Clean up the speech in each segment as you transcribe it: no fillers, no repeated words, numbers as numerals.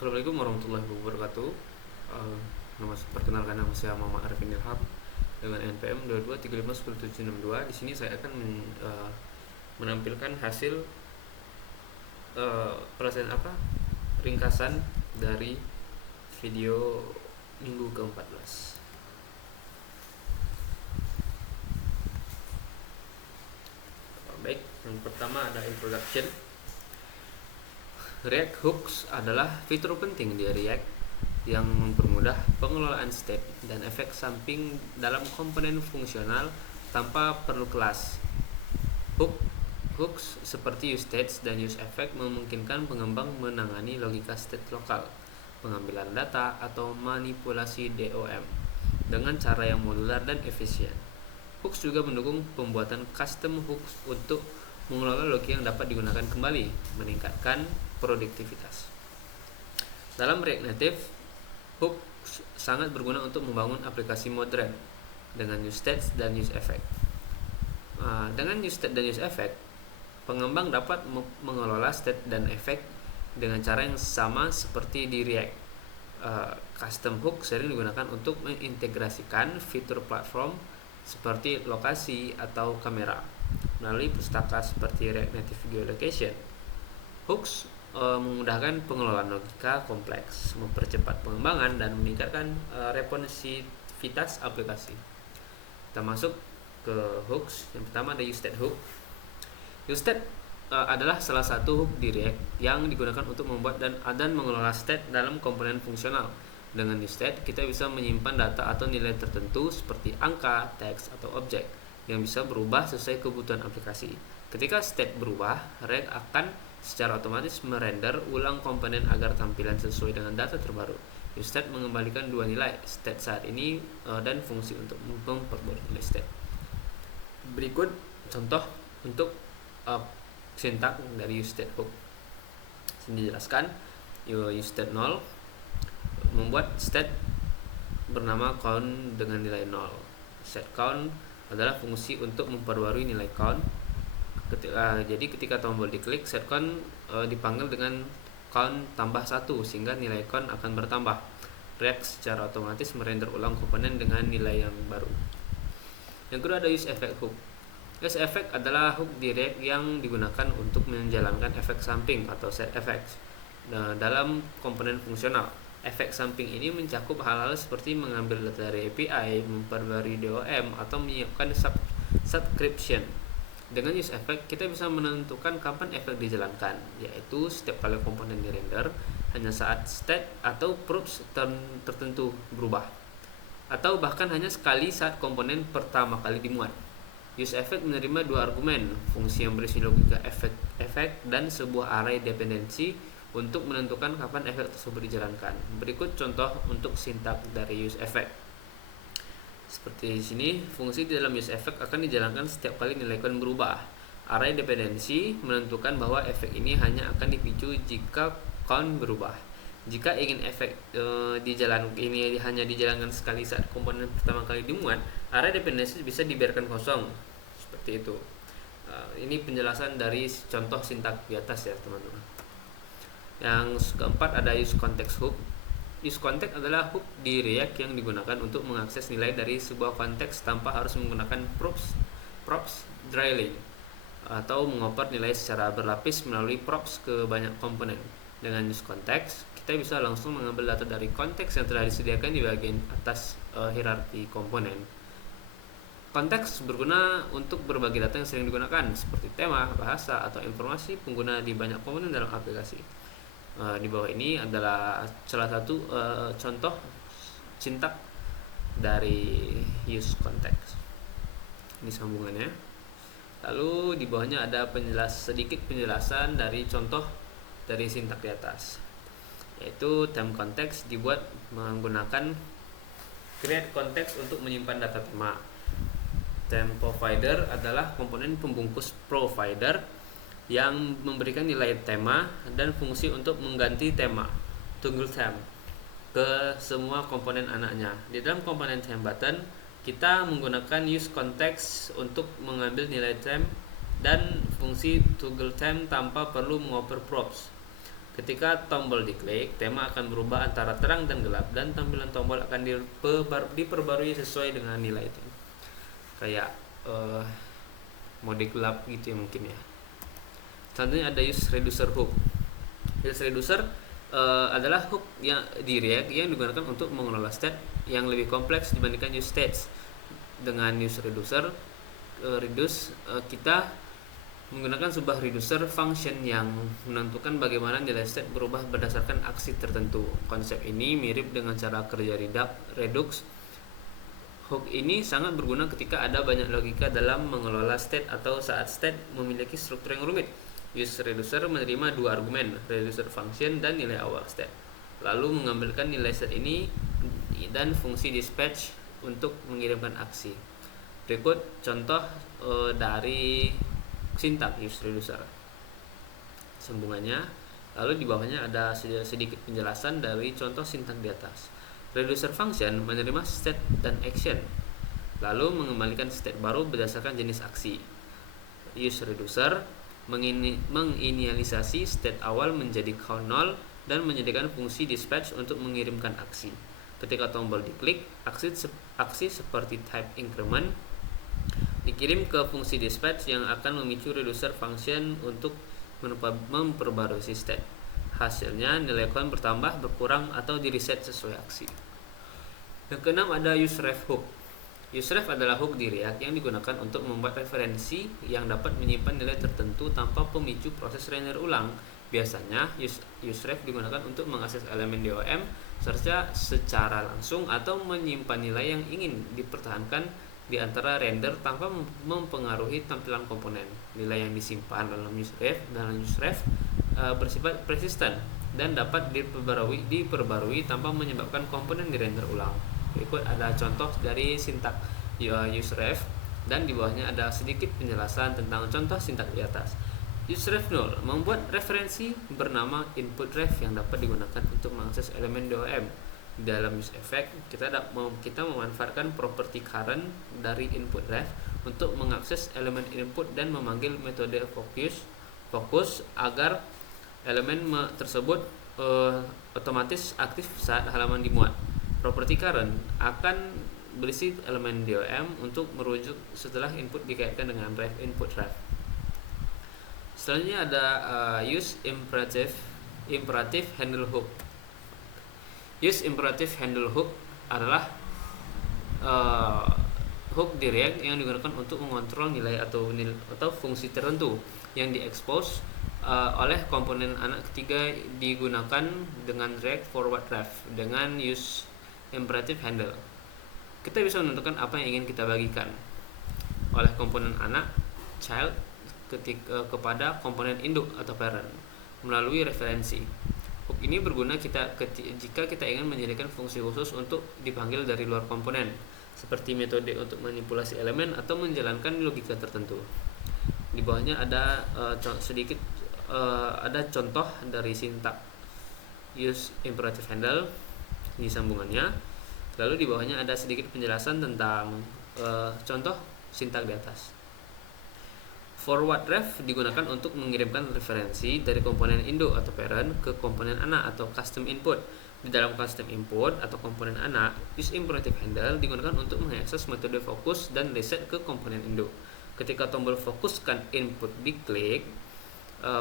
Assalamualaikum warahmatullahi wabarakatuh. Perkenalkan, nama saya Muhammad Arifin Ilham dengan NPM 22351072. Di sini saya akan menampilkan hasil ringkasan dari video minggu ke-14. Baik, yang pertama ada introduction. React Hooks adalah fitur penting di React yang mempermudah pengelolaan state dan efek samping dalam komponen fungsional tanpa perlu kelas. Hooks seperti useStates dan useEffect memungkinkan pengembang menangani logika state lokal, pengambilan data, atau manipulasi DOM dengan cara yang modular dan efisien. Hooks juga mendukung pembuatan custom hooks untuk mengelola logika yang dapat digunakan kembali, meningkatkan produktivitas. Dalam React Native, hooks sangat berguna untuk membangun aplikasi modern dengan useStates dan useEffect. Dengan useState dan useEffect, pengembang dapat mengelola state dan efek dengan cara yang sama seperti di React. Custom hook sering digunakan untuk mengintegrasikan fitur platform seperti lokasi atau kamera melalui pustaka seperti React Native Geolocation. Hooks memudahkan pengelolaan logika kompleks, mempercepat pengembangan, dan meningkatkan responsivitas aplikasi. Kita masuk ke hooks. Yang pertama ada useState hook. useState adalah salah satu hook di React yang digunakan untuk membuat dan mengelola state dalam komponen fungsional. Dengan useState, kita bisa menyimpan data atau nilai tertentu seperti angka, teks, atau objek yang bisa berubah sesuai kebutuhan aplikasi. Ketika state berubah, React akan secara otomatis merender ulang komponen agar tampilan sesuai dengan data terbaru. useState mengembalikan dua nilai, state saat ini dan fungsi untuk memperbarui nilai state. Berikut contoh untuk sintak dari useState hook. Sini dijelaskan, useState 0 membuat state bernama count dengan nilai 0. setCount adalah fungsi untuk memperbarui nilai count. Jadi ketika tombol diklik, setCount dipanggil dengan count tambah 1 sehingga nilai count akan bertambah. React secara otomatis merender ulang komponen dengan nilai yang baru. Yang kedua ada useEffect hook. useEffect adalah hook di React yang digunakan untuk menjalankan efek samping atau set effects dalam komponen fungsional. Efek samping ini mencakup hal-hal seperti mengambil data dari API, memperbarui DOM, atau menyiapkan subscription. Dengan useEffect, kita bisa menentukan kapan efek dijalankan, yaitu setiap kali komponen dirender, hanya saat state atau props tertentu berubah, atau bahkan hanya sekali saat komponen pertama kali dimuat. useEffect menerima dua argumen, fungsi yang berisi logika efek dan sebuah array dependensi untuk menentukan kapan efek tersebut dijalankan. Berikut contoh untuk sintak dari useEffect. Seperti di sini, fungsi di dalam useEffect akan dijalankan setiap kali nilai count berubah. Array dependensi menentukan bahwa efek ini hanya akan dipicu jika count berubah. Jika ingin efek ini hanya dijalankan sekali saat komponen pertama kali dimuat, array dependensi bisa dibiarkan kosong. Seperti itu. Ini penjelasan dari contoh sintak di atas ya teman-teman. Yang keempat ada useContext hook. useContext adalah hook di React yang digunakan untuk mengakses nilai dari sebuah konteks tanpa harus menggunakan props drilling atau mengoper nilai secara berlapis melalui props ke banyak komponen. Dengan useContext, kita bisa langsung mengambil data dari konteks yang telah disediakan di bagian atas hierarki komponen. Konteks berguna untuk berbagi data yang sering digunakan, seperti tema, bahasa, atau informasi pengguna di banyak komponen dalam aplikasi. Di bawah ini adalah salah satu contoh sintak dari useContext. Ini sambungannya. Lalu di bawahnya ada sedikit penjelasan dari contoh dari sintak di atas, yaitu theme context dibuat menggunakan create context untuk menyimpan data tema. Theme provider adalah komponen pembungkus provider yang memberikan nilai tema dan fungsi untuk mengganti tema toggle theme ke semua komponen anaknya. Di dalam komponen theme button, kita menggunakan useContext untuk mengambil nilai theme dan fungsi toggle theme tanpa perlu mengoper props. Ketika tombol diklik, tema akan berubah antara terang dan gelap, dan tampilan tombol akan diperbarui sesuai dengan nilai itu. Kayak mode gelap gitu ya mungkin ya. Selanjutnya ada use reducer hook. Use reducer adalah hook yang di React yang digunakan untuk mengelola state yang lebih kompleks dibandingkan use states. Dengan use reducer, kita menggunakan sebuah reducer function yang menentukan bagaimana nilai state berubah berdasarkan aksi tertentu. Konsep ini mirip dengan cara kerja redux. Hook ini sangat berguna ketika ada banyak logika dalam mengelola state atau saat state memiliki struktur yang rumit. Use reducer menerima dua argumen, reducer function dan nilai awal state, lalu mengambilkan nilai state ini dan fungsi dispatch untuk mengirimkan aksi. Berikut contoh dari sintak use reducer. Sambungannya, lalu di bawahnya ada sedikit penjelasan dari contoh sintak di atas. Reducer function menerima state dan action, lalu mengembalikan state baru berdasarkan jenis aksi. Use reducer menginisialisasi state awal menjadi count 0 dan menyediakan fungsi dispatch untuk mengirimkan aksi. Ketika tombol diklik, aksi seperti type increment dikirim ke fungsi dispatch yang akan memicu reducer function untuk memperbarui state. Hasilnya, nilai count bertambah, berkurang, atau di-reset sesuai aksi. Yang keenam ada useref hook. Useref adalah hook di React yang digunakan untuk membuat referensi yang dapat menyimpan nilai tertentu tanpa pemicu proses render ulang. Biasanya, useref digunakan untuk mengakses elemen DOM secara langsung atau menyimpan nilai yang ingin dipertahankan di antara render tanpa mempengaruhi tampilan komponen. Nilai yang disimpan dalam useref bersifat persisten dan dapat diperbarui tanpa menyebabkan komponen di render ulang. Berikut ada contoh dari sintak useref dan di bawahnya ada sedikit penjelasan tentang contoh sintak di atas. Useref 0 membuat referensi bernama input_ref yang dapat digunakan untuk mengakses elemen DOM. Di dalam use effect, kita memanfaatkan property current dari input_ref untuk mengakses elemen input dan memanggil metode focus agar elemen tersebut otomatis aktif saat halaman dimuat. Property current akan berisi elemen DOM untuk merujuk setelah input dikaitkan dengan ref input_ref. Selanjutnya ada use imperative handle hook. Use imperative handle hook adalah hook di React yang digunakan untuk mengontrol nilai atau fungsi tertentu yang diekspos oleh komponen anak ketiga digunakan dengan React forward ref dengan use imperative handle. Kita bisa menentukan apa yang ingin kita bagikan oleh komponen anak child kepada komponen induk atau parent melalui referensi. Hook ini berguna jika kita ingin menyediakan fungsi khusus untuk dipanggil dari luar komponen, seperti metode untuk manipulasi elemen atau menjalankan logika tertentu. Di bawahnya ada ada contoh dari sintak use imperative handle di sambungannya. Lalu di bawahnya ada sedikit penjelasan tentang contoh sintak di atas. Forward ref digunakan untuk mengirimkan referensi dari komponen induk atau parent ke komponen anak atau custom input. Di dalam custom input atau komponen anak, use imperative handle digunakan untuk mengakses metode focus dan reset ke komponen induk. Ketika tombol fokuskan input diklik,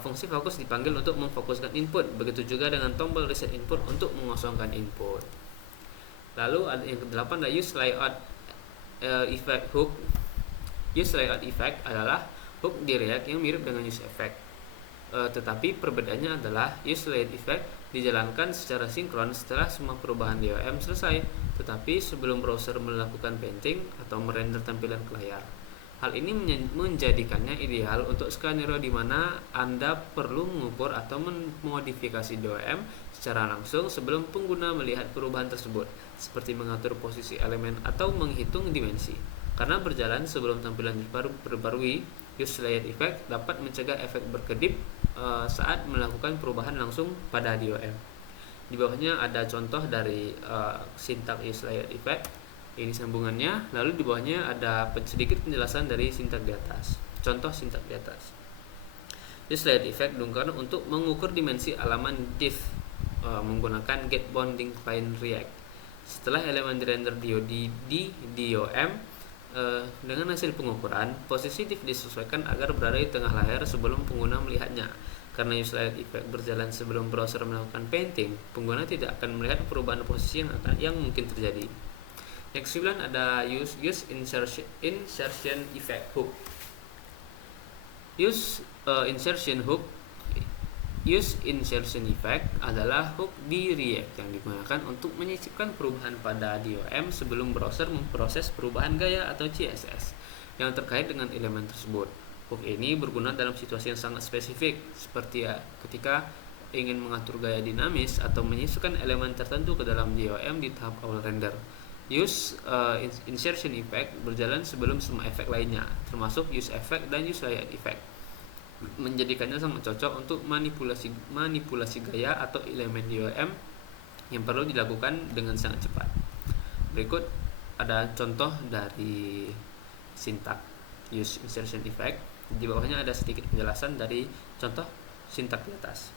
fungsi fokus dipanggil untuk memfokuskan input. Begitu juga dengan tombol reset input untuk mengosongkan input. Lalu ada yang ke-8 ada use layout effect hook. Use layout effect adalah hook di React yang mirip dengan use effect, tetapi perbedaannya adalah use layout effect dijalankan secara sinkron setelah semua perubahan DOM selesai, tetapi sebelum browser melakukan painting atau merender tampilan ke layar. Hal ini menjadikannya ideal untuk skenario di mana Anda perlu mengukur atau memodifikasi DOM secara langsung sebelum pengguna melihat perubahan tersebut, seperti mengatur posisi elemen atau menghitung dimensi. Karena berjalan sebelum tampilan diperbarui, use layout effect dapat mencegah efek berkedip saat melakukan perubahan langsung pada DOM. Di bawahnya ada contoh dari sintak use layout effect. Ini sambungannya. Lalu di bawahnya ada sedikit penjelasan dari sintak di atas. Contoh sintak di atas. UseLayout Effect digunakan untuk mengukur dimensi halaman div menggunakan getBoundingClient React. Setelah elemen dirender di DOM, dengan hasil pengukuran, posisi div disesuaikan agar berada di tengah layar sebelum pengguna melihatnya. Karena useLayout Effect berjalan sebelum browser melakukan painting, pengguna tidak akan melihat perubahan posisi yang mungkin terjadi. Yang ke-9 ada use insertion effect hook. Use insertion effect adalah hook di React yang digunakan untuk menyisipkan perubahan pada DOM sebelum browser memproses perubahan gaya atau CSS yang terkait dengan elemen tersebut. Hook ini berguna dalam situasi yang sangat spesifik, seperti ketika ingin mengatur gaya dinamis atau menyisipkan elemen tertentu ke dalam DOM di tahap awal render. Use insertion effect berjalan sebelum semua efek lainnya, termasuk use effect dan use layout effect, menjadikannya sangat cocok untuk manipulasi gaya atau elemen DOM yang perlu dilakukan dengan sangat cepat. Berikut ada contoh dari sintak use insertion effect. Di bawahnya ada sedikit penjelasan dari contoh sintak di atas.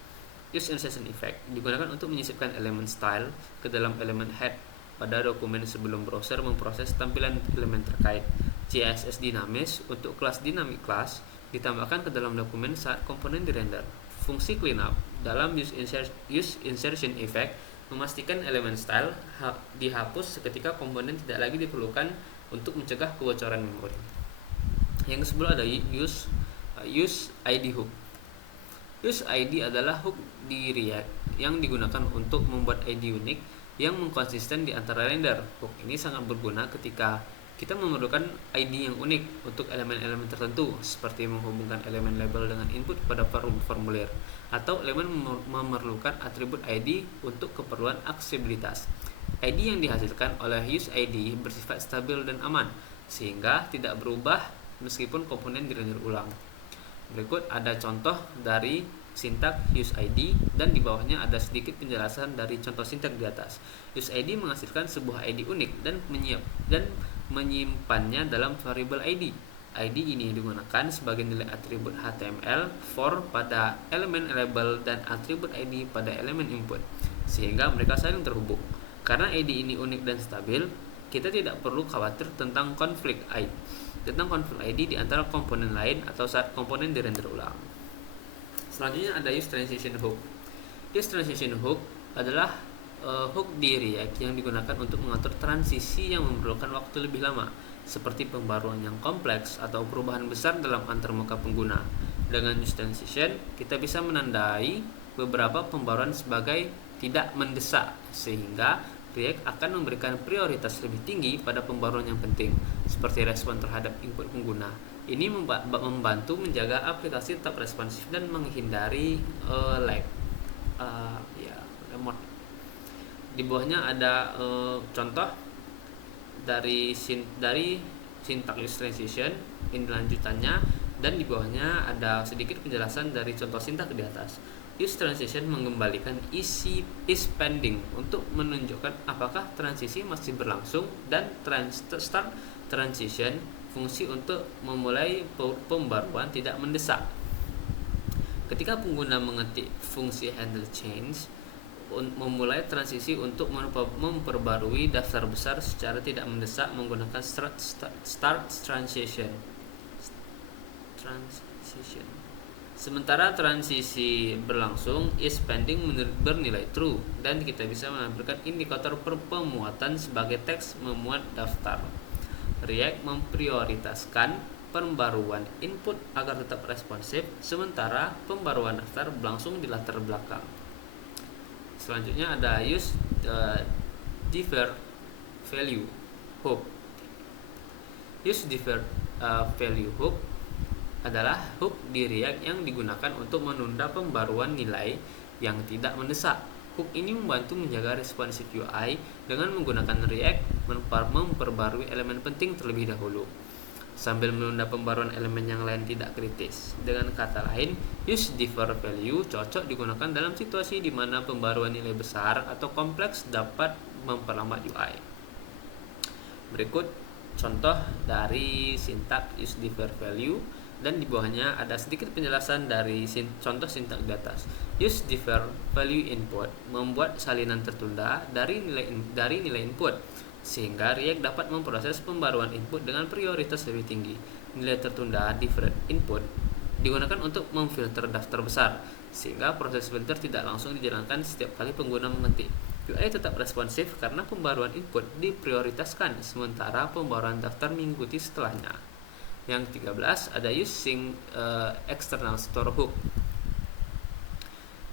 Use insertion effect digunakan untuk menyisipkan elemen style ke dalam elemen head pada dokumen sebelum browser memproses tampilan elemen terkait. CSS dinamis untuk kelas dynamic class ditambahkan ke dalam dokumen saat komponen dirender. Fungsi cleanup dalam use insertion effect memastikan elemen style dihapus seketika komponen tidak lagi diperlukan untuk mencegah kebocoran memori. Yang ke-10 ada use ID hook. Use ID adalah hook di React yang digunakan untuk membuat ID unik yang mengkonsisten di antara render. Hook ini sangat berguna ketika kita memerlukan ID yang unik untuk elemen-elemen tertentu, seperti menghubungkan elemen label dengan input pada formulir, atau elemen memerlukan atribut ID untuk keperluan aksesibilitas. ID yang dihasilkan oleh use ID bersifat stabil dan aman, sehingga tidak berubah meskipun komponen dirender ulang. Berikut ada contoh dari sintak use ID, dan di bawahnya ada sedikit penjelasan dari contoh sintak di atas. Use ID menghasilkan sebuah ID unik dan menyimpannya dalam variable ID. ID ini digunakan sebagai nilai atribut HTML for pada elemen label dan atribut ID pada elemen input, sehingga mereka saling terhubung. Karena ID ini unik dan stabil, kita tidak perlu khawatir tentang konflik ID di antara komponen lain atau saat komponen dirender ulang. Selanjutnya ada use transition hook. Use transition hook adalah hook di React yang digunakan untuk mengatur transisi yang memerlukan waktu lebih lama, seperti pembaruan yang kompleks atau perubahan besar dalam antarmuka pengguna. Dengan use transition, kita bisa menandai beberapa pembaruan sebagai tidak mendesak, sehingga React akan memberikan prioritas lebih tinggi pada pembaruan yang penting, seperti respon terhadap input pengguna. Ini membantu menjaga aplikasi tetap responsif dan menghindari lag. Remote. Di bawahnya ada contoh dari sintak use transition ini lanjutannya, dan di bawahnya ada sedikit penjelasan dari contoh sintak di atas. Use transition mengembalikan is pending untuk menunjukkan apakah transisi masih berlangsung, dan start transition fungsi untuk memulai pembaruan tidak mendesak. Ketika pengguna mengetik fungsi handle change, memulai transisi untuk memperbarui daftar besar secara tidak mendesak menggunakan start transition. Sementara transisi berlangsung, is pending bernilai true, dan kita bisa menampilkan indikator pemuatan sebagai teks memuat daftar. React memprioritaskan pembaruan input agar tetap responsif, sementara pembaruan daftar berlangsung di latar belakang. Selanjutnya ada use deferred value hook. Use deferred value hook adalah hook di React yang digunakan untuk menunda pembaruan nilai yang tidak mendesak. Hook ini membantu menjaga responsif UI dengan menggunakan React memperbarui elemen penting terlebih dahulu, sambil menunda pembaruan elemen yang lain tidak kritis. Dengan kata lain, use deferred value cocok digunakan dalam situasi di mana pembaruan nilai besar atau kompleks dapat memperlambat UI. Berikut contoh dari sintak use deferred value. Dan di bawahnya ada sedikit penjelasan dari contoh sintak di atas. Use deferred value input membuat salinan tertunda dari nilai input, sehingga React dapat memproses pembaruan input dengan prioritas lebih tinggi. Nilai tertunda deferred input digunakan untuk memfilter daftar besar, sehingga proses filter tidak langsung dijalankan setiap kali pengguna mengetik. UI tetap responsif karena pembaruan input diprioritaskan, sementara pembaruan daftar mengikuti setelahnya. Yang 13 ada using external store hook.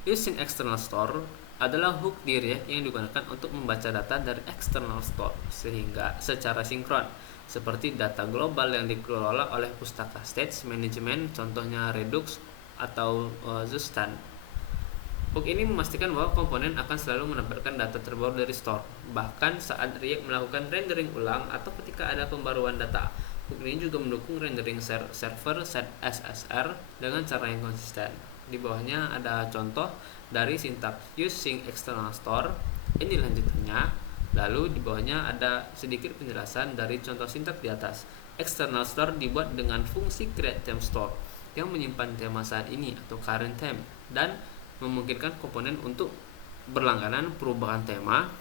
Using external store adalah hook di React yang digunakan untuk membaca data dari external store sehingga secara sinkron, seperti data global yang dikelola oleh pustaka stage management, contohnya Redux atau Zustan. Hook ini memastikan bahwa komponen akan selalu menampilkan data terbaru dari store, bahkan saat React melakukan rendering ulang atau ketika ada pembaruan data. Hook ini juga mendukung rendering server SSR dengan cara yang konsisten. Di bawahnya ada contoh dari sintaks using external store. Ini lanjutannya. Lalu di bawahnya ada sedikit penjelasan dari contoh sintaks di atas. External store dibuat dengan fungsi create theme store yang menyimpan tema saat ini atau current theme dan memungkinkan komponen untuk berlangganan perubahan tema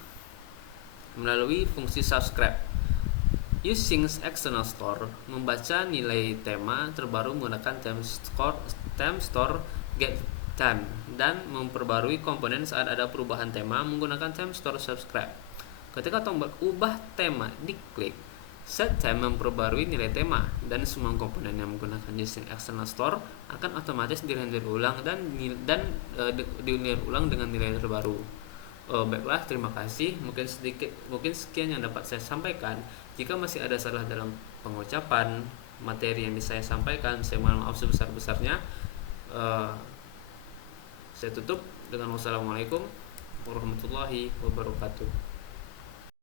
melalui fungsi subscribe. Using external store membaca nilai tema terbaru menggunakan theme store get theme dan memperbarui komponen saat ada perubahan tema menggunakan theme store subscribe. Ketika tombol ubah tema diklik, set theme memperbarui nilai tema dan semua komponen yang menggunakan using external store akan otomatis dirender ulang dan dirender ulang dengan nilai terbaru. Baiklah, terima kasih. Mungkin sekian yang dapat saya sampaikan. Jika masih ada salah dalam pengucapan materi yang bisa saya sampaikan, saya mohon maaf sebesar-besarnya. Saya tutup dengan wassalamualaikum warahmatullahi wabarakatuh.